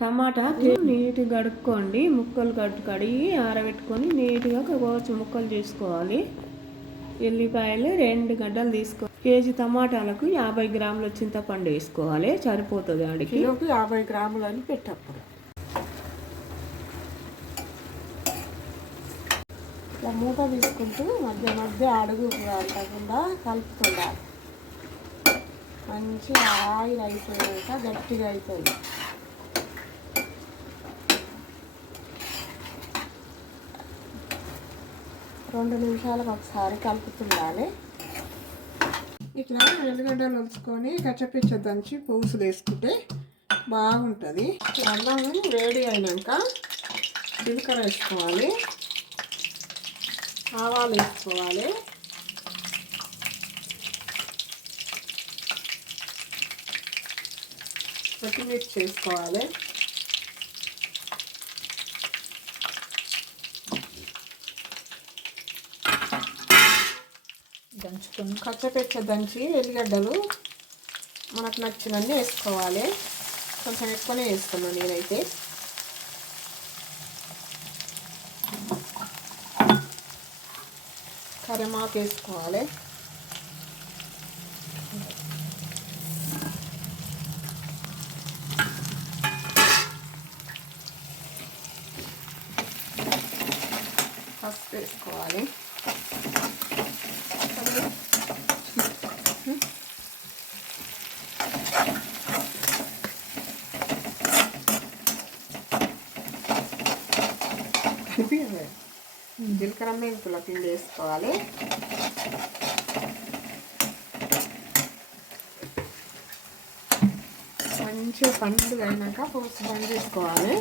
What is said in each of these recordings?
టమాటా నీట్గా కడుక్కోండి, ముక్కలు కడిగి ఆరబెట్టుకొని నీట్గా ముక్కలు చేసుకోవాలి. ఎల్లిపాయలు 2 గడ్డలు కేజీ టమాటాలకు 50 గ్రాముల చింతపండు వేసుకోవాలి, సరిపోతుంది. ఆడికి కిలోకి 50 గ్రాములు అని పెట్టప్పుడు ఇట్లా మూత తీసుకుంటూ మధ్య మధ్య అడుగు కాకుండా కలుపుతుండాలి. మంచి ఆయిల్ అయిపోయాక గట్టిగా అవుతుంది. రెండు నిమిషాలకు ఒకసారి కలుపుతుండాలి. ఇట్లా ఎల్లిగడ్డలు వలుచుకొని కచ్చపిచ్చ దంచి పులుసులు వేసుకుంటే బాగుంటుంది. అల్లం వేడి అయినాక జీలకర్ర వేసుకోవాలి, ఆవాలు వేసుకోవాలి, పచ్చిమిర్చి వేసుకోవాలి, దంచుకొని కచ్చపెచ్చ దంచి ఎల్లిగడ్డలు మనకు నచ్చినన్ని వేసుకోవాలి. కొంచెం ఎక్కువనే వేస్తున్నాను నేనైతే. కరివేపాకు వేసుకోవాలి, పసుపు వేసుకోవాలి, జీలకర్ర మెంతుల పిండి వేసుకోవాలి, మంచిగా పండుగ అయినాక పులుసు బంద్ చేసుకోవాలి.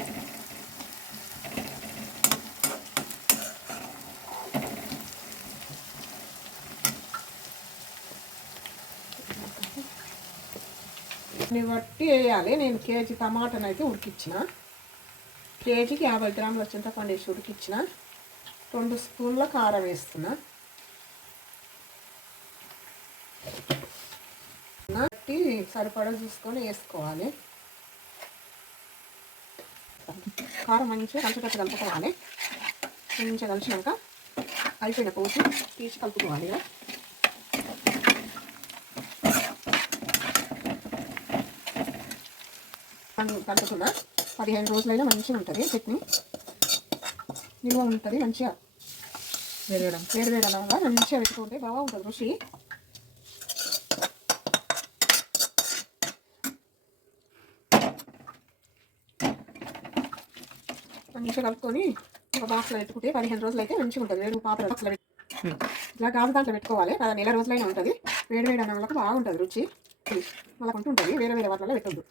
బట్టి వేయాలి. నేను కేజీ టమాటాను అయితే ఉడికిచ్చిన, కేజీకి 50 గ్రాముల చింతపండు వేసి ఉడికిచ్చిన. 2 స్పూన్ల కారం వేస్తున్నా. బట్టి సరిపడా చూసుకొని వేసుకోవాలి. కారం మంచిగా కలిసికట్టు కలుపుకోవాలి. మంచిగా కలిసినాక అయిపోయిన పోసి తీసి కలుపుకోవాలి. కలుపుతున్నా 15 రోజులైనా మంచిగా ఉంటుంది. చట్నీ నిల్వ ఉంటుంది. మంచిగా వేడి వల్ల మంచిగా పెట్టుకుంటే బాగుంటుంది రుచి. మంచిగా కలుపుకొని ఒక బాక్స్లో పెట్టుకుంటే 15 రోజులు అయితే మంచిగా ఉంటుంది. వేడి పాత్ర బాక్స్లో ఇట్లా గాజు దాంట్లో పెట్టుకోవాలి. 14 రోజులైనా ఉంటుంది. వేడి అన్నంలోకి బాగుంటుంది రుచి. మనకు ఉంటుంది. వేరే వాటిలో పెట్టద్దు.